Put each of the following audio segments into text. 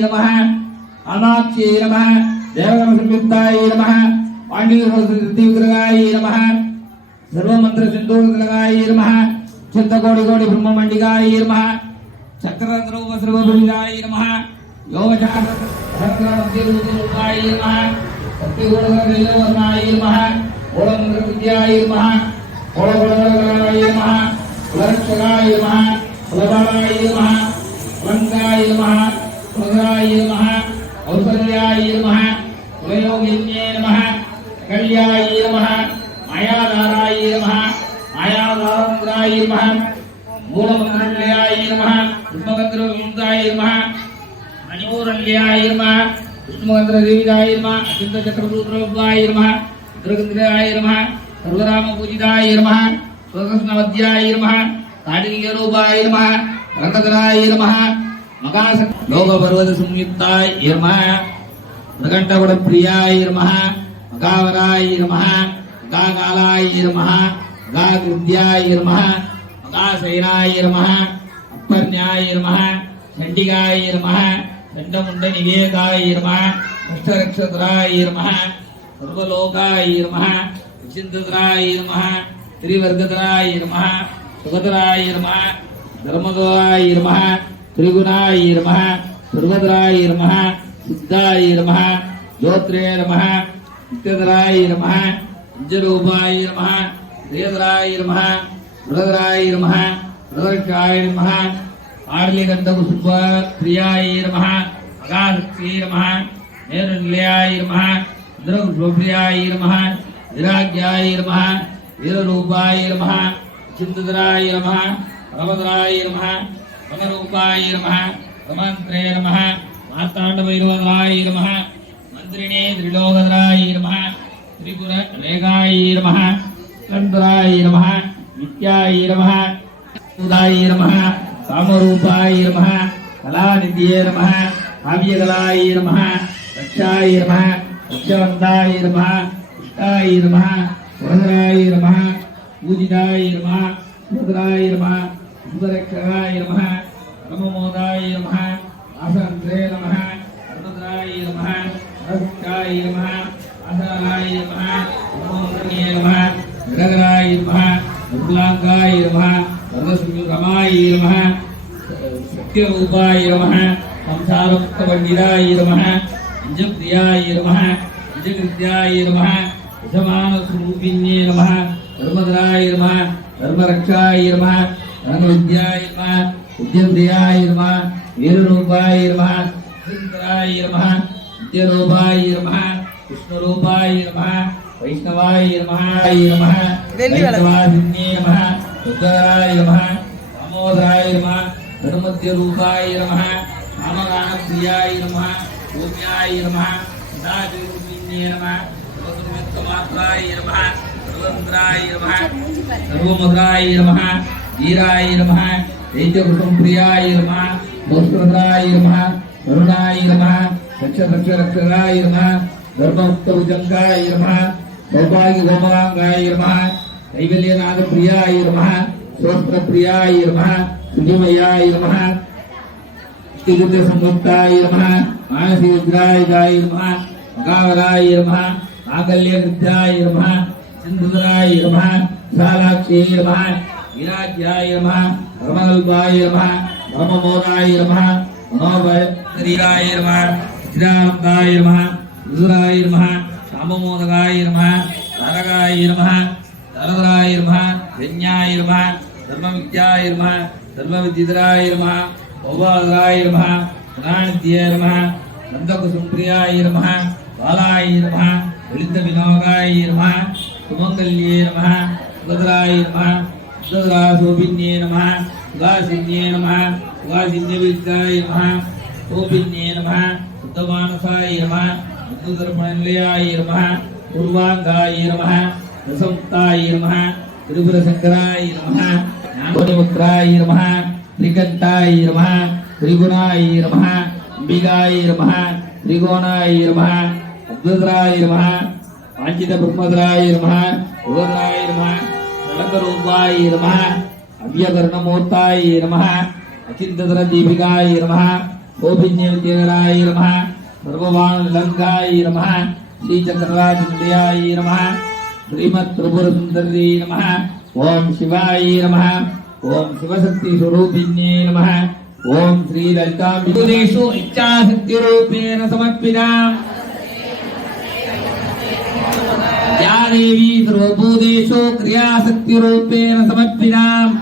காமாட்சியை நம தேவகம் நம பாண்டியகிரகாயை நம சர்வமந்திர சிந்தூரகாயை நம சித்த கோடி பிரம்ம மண்டிகாய நம சக்கரத்ரூப சர்வபுரிகாயை நம யோகசாஸ்திரமத்தியரூபாயை நம சத்தியகுணவர்ணாயை நம ஓலமந்திர வித்யாயை நம ஓலகுணவர்ணாயை நம குலரட்சகாய நம குலபாலாய நம குலகாய நம ஔசர்யாய நம குலயோகின்யே நம கல்யாய நம மாயாதாராய நம மாயாதாரந்திராய நம மூலமந்திரநிலையாய நம விஷ்ணுகந்திரவிந்தாய நம மணிமூரல்யாய நம விஷ்ணுகந்திர தேவிதாய நம அச்சிந்த சக்கரசூத்ரோபாய நம நம சர்வராம பூஜிதாய நம நம நம ரங்கதராய நம மகாச லோக பர்வத சம்யுக்தாய நம பிரகண்டகுட பிரியாய நம மகாவராய நம மகாகாலாய நம மகாகிருத்யாய நம மகாசைனாய நம அப்பர்ணாய நம சண்டிகாய நம சண்டமுண்ட நிவேகாய நம அஷ்டரக்ஷதராய சர்வலோகாய் சர்வலோகாய விசிந்ததராய் விசிந்ததராய நம திரிவர்கதராய சுகதராய் சுகதராய தர்மதராய் தர்மதராய త్రిగుణాయ నమ సర్వద్రాయ నమ సిద్ధాయ నమ జ్యోత్రే నమ నిత్యధరాయ నమ నిజరూపాయ నమ శ్రీధరాయ నమ వృధరాయ నమ వృధర్కాయ నమ ఆడలిగంధకు సుబ్బ ప్రియాయ నమ మగాశక్తియ నమ నేరు నిలయాయ నమ ఇంద్రకు శుభప్రియాయ నమ విరాగ్యాయ నమ వీరరూపాయ నమ చింతధరాయ నమ రమధరాయ నమ பரமரூபாய நம பரமந்திரே நம மார்த்தாண்டவைரவதராய நம மந்திரிணே திரிலோகதராய நம திரிபுர ரேகாய நம கந்தராய நம நித்யாய நம உதாய நம காமரூபாய நம கலாநிதியே நம காவியகலாய நம ரக்ஷாய நம ரக்ஷவந்தாய நம இஷ்டாய நம வரதராய நம பூஜிதாய நம சுமதராய நம சுந்தரக்ஷகாய நம நமோதாய நமஹ அசந்தே நம அருணதாய நம ரக்ஷாய நம அசராய நம நமோதனிய நம விரகராய நம துர்லாங்காய நம வரதசுரமாய நம சத்யரூபாய நம சம்சாரமுக்தபண்டிதாய நம அஞ்சப்ரியாய நம அஞ்சகிருத்யாய நம யஜமானஸ்வரூபிண்யே நம தர்மதராய நம தர்மரக்ஷாய நம தர்மவித்யாய நம ఉద్యోగాయ నమ వేణురూపాయ నమ సుందరాయ నమ విద్యరూపాయ నమ కృష్ణరూపాయ నమ వైష్ణవాయ నమాయ నమ వైష్ణవాసిన్యే నమ ఉత్తరాయ నమ దామోదరాయ నమ ధనుమధ్య రూపాయ నమ రామగానప్రియాయ నమ భూమ్యాయ నమ సదాశివృన్యే నమ సర్వమాత్రాయ నమ సర్వంద్రాయ నమ సర్వముద్రాయ నమ ధీరాయ నమ ऐत्यपुष्पं प्रियाय नमः वस्त्रदाय नमः वरुणाय नमः रक्ष रक्ष रक्षराय नमः धर्मोत्तभुजङ्गाय नमः सौभाग्य होमाङ्गाय नमः कैवल्यनाथप्रियाय नमः स्वस्त्रप्रियाय नमः सुधिमयाय नमः तिरुद्रसंवत्ताय नमः मानसिरुद्रायुधाय नमः मकावराय नमः माकल्यवृद्धाय नमः सिन्धुराय नमः विशालाक्षये नमः நம சாலாட்சியே நம பரமகல்பாய நம பரமபோதாய நம மனோபரியாய நம ஸ்ரீரானந்தாய நம ருதுராய நம சாமமோதகாய நம தரகாய நம தரதராய நம யஞ்ஞாய நம தர்மவித்யாய நம தர்மவித்யதராய நம பௌபாதராய நம புராணித்யே நம நந்தகுசும்பிரியாய நம பாலாய நம வெளித்த வினோகாய நம சுமங்கல்யே நம சுபதராய நம శోభిన్యే నమ గాసిన్యే నమ గాసిన్య విద్యాయ నమ శోభిన్యే నమ శుద్ధమానసాయ నమ శుద్ధదర్పణలయాయ నమ పూర్వాంగాయ నమ రసముక్తాయ నమ త్రిపురశంకరాయ నమ నామనిముత్రాయ నమ త్రికంఠాయ నమ త్రిగుణాయ నమ అంబికాయ నమ త్రికోణాయ నమ అద్వద్రాయ నమ వాంఛిత బ్రహ్మద్రాయ నమ ఉదరాయ నమ अलङ्करूपाय नमः। अव्यकरणमूर्ताय नमः। अचिन्तदीपिकाय नमः। गोभिन्यविद्यनराय नमः। सर्ववाणलङ्काय नमः। श्रीचक्रराजन्द्रियाय नमः। श्रीमत्त्रिपुरसुन्दर्यै नमः। ॐ शिवाय नमः। ॐ शिवशक्तिस्वरूपिण्यै नमः। ॐ श्रीललिताम्बिकुलेषु इच्छाशक्तिरूपेण समर्पिताम्। देवी सर्वभूतेषु क्रियाशक्तिरूपेण समर्पिताम्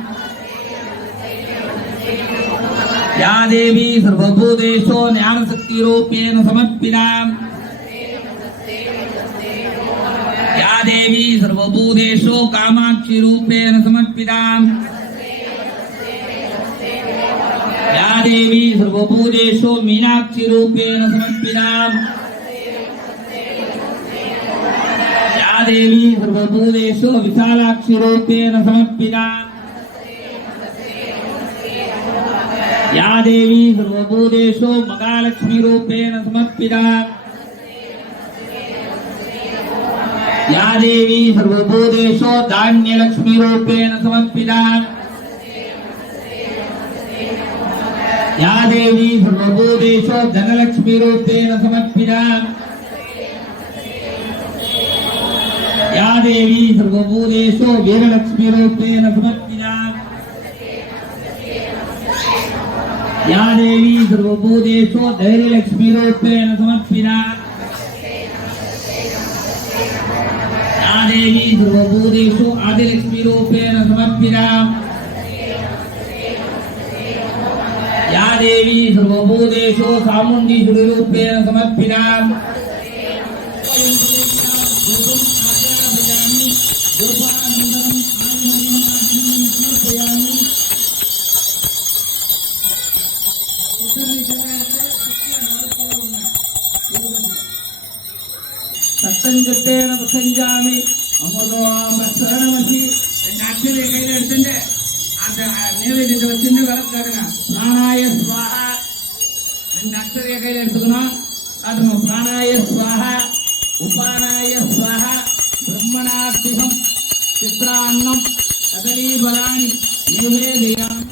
या देवी सर्वभूतेषु ज्ञानशक्तिरूपेण समर्पिताम् या देवी सर्वभूतेषु कामाक्षिरूपेण समर्पिताम् या देवी सर्वभूतेषु मीनाक्षिरूपेण समर्पिताम् దేవి హృదూరేషు విశాలాక్షి రూపేణ సమర్పితా యా దేవి హృదూరేషు మగాలక్ష్మి రూపేణ సమర్పితా యా దేవి హృదూరేషు ధాన్యలక్ష్మి రూపేణ సమర్పితా యా దేవి ధనలక్ష్మి రూపేణ సమర్పితా या देवी सर्वभूतेषु वीरलक्ष्मीरूपेण समर्पिताम् या देवी सर्वभूतेषु धैर्यलक्ष्मीरूपेण समर्पिताम् या देवी सर्वभूतेषु आदिलक्ष्मीरूपेण समर्पिताम् या देवी सर्वभूतेषु चामुण्डीश्वरीरूपेण समर्पिताम् சத்தஞ்சத்தேன பிரசஞ்சாமி அமர்வாமி ரெண்டு அக்ஷரை கையில எடுத்துட்டு அந்த நேவேதியத்தை வச்சுட்டு விளக்காதுங்க பிராணாய ஸ்வாஹா ரெண்டு அக்ஷரைய கையில எடுத்துக்கணும் அதுங்க பிராணாய ஸ்வாஹா உபானாய చిత్రాన్నం కదలీబలాన్ని నివేదయామి